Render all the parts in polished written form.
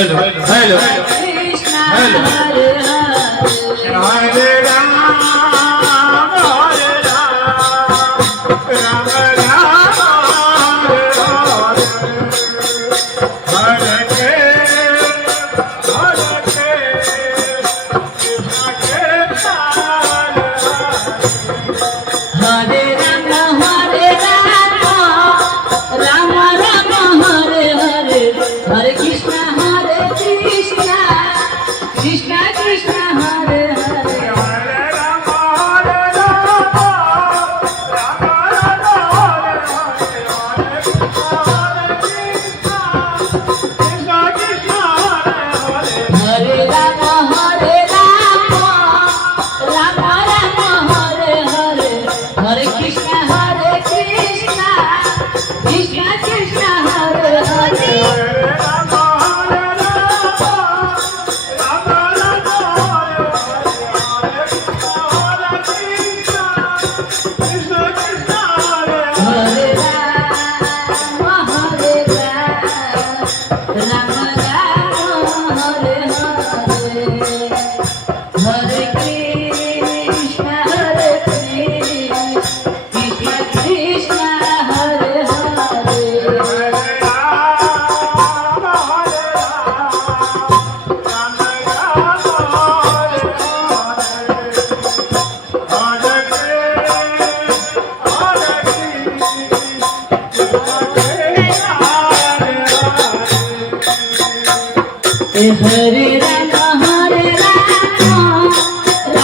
hello hello Krishna hello Hare Hare Hare Ram हरे राम राम राम हरे हरे हरे कृष्ण कृष्ण हरे राम राम राम हरे हरे हरे कृष्ण कृष्ण कृष्ण हरे हरे हरे राम हरे राम राम राम हरे कृष्ण कृष्ण हरे Ram Ram Ram Hare Hare Hare Krishna Krishna Krishna Hare Hare Hare Ram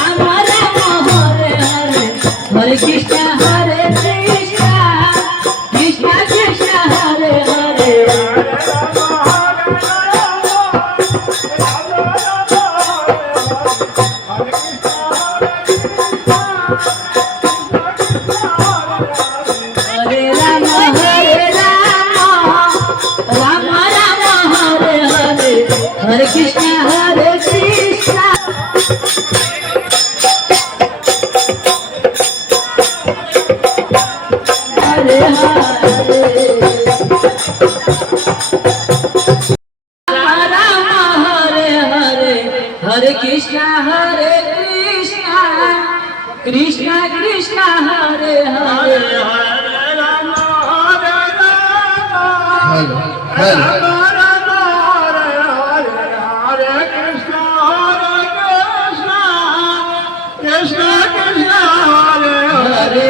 Ram Ram Hare Hare Hare Krishna Krishna Krishna Hare Hare Hare Ram Ram Ram Hare Hare Hare Krishna Krishna Krishna Hare Hare Hare Ram Ram Ram Hare Hare Hare Krishna Hare Hare Ram Hare Hare Hare Krishna Krishna Krishna Hare Hare hello hello Krishna Krishna हरे राम राम हरे हरे हरे कृष्ण कृष्ण कृष्ण हरे हरे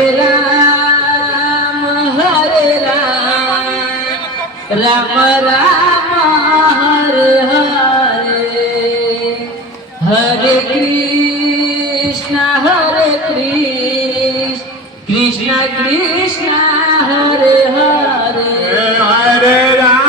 हरे राम राम राम हरे हरे हरे कृष्ण कृष्ण कृष्ण हरे हरे हरे राम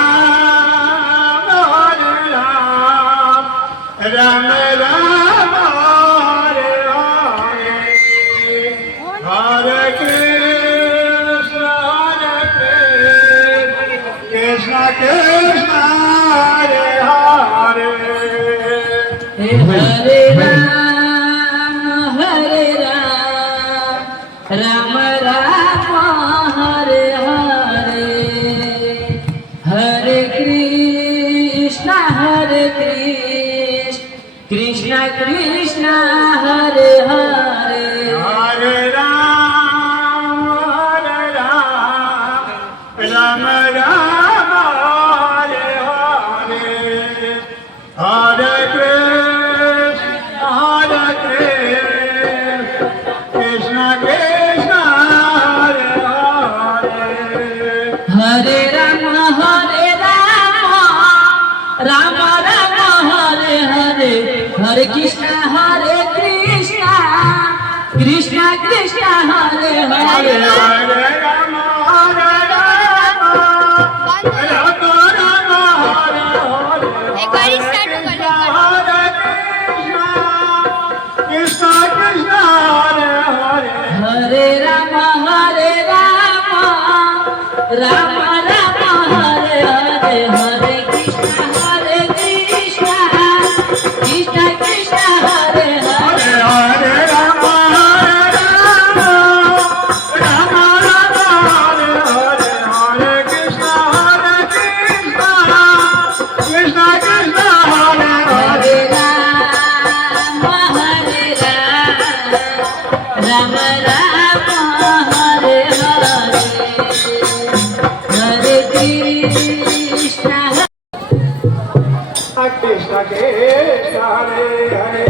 राम हरे हरे हरे कृष्ण कृष्ण कृष्ण हरे हरे हरे राम राम राम हरे हरे हरे कृष्ण कृष्ण कृष्ण हरे हरे हरे राम राम राम हरे हरे हरे कृष्ण कृष्ण कृष्ण हरे हरे हरे हरे राम राम राम हरे हरे एक बार start कर लो हरे कृष्ण कृष्ण हरे हरे हरे राम राम राम हरे हरे हरे कृष्ण कृष्ण कृष्ण हरे हरे हरे हरे राम राम राम राम हरे हरे हरे कृष्ण कृष्ण कृष्ण हरे हरे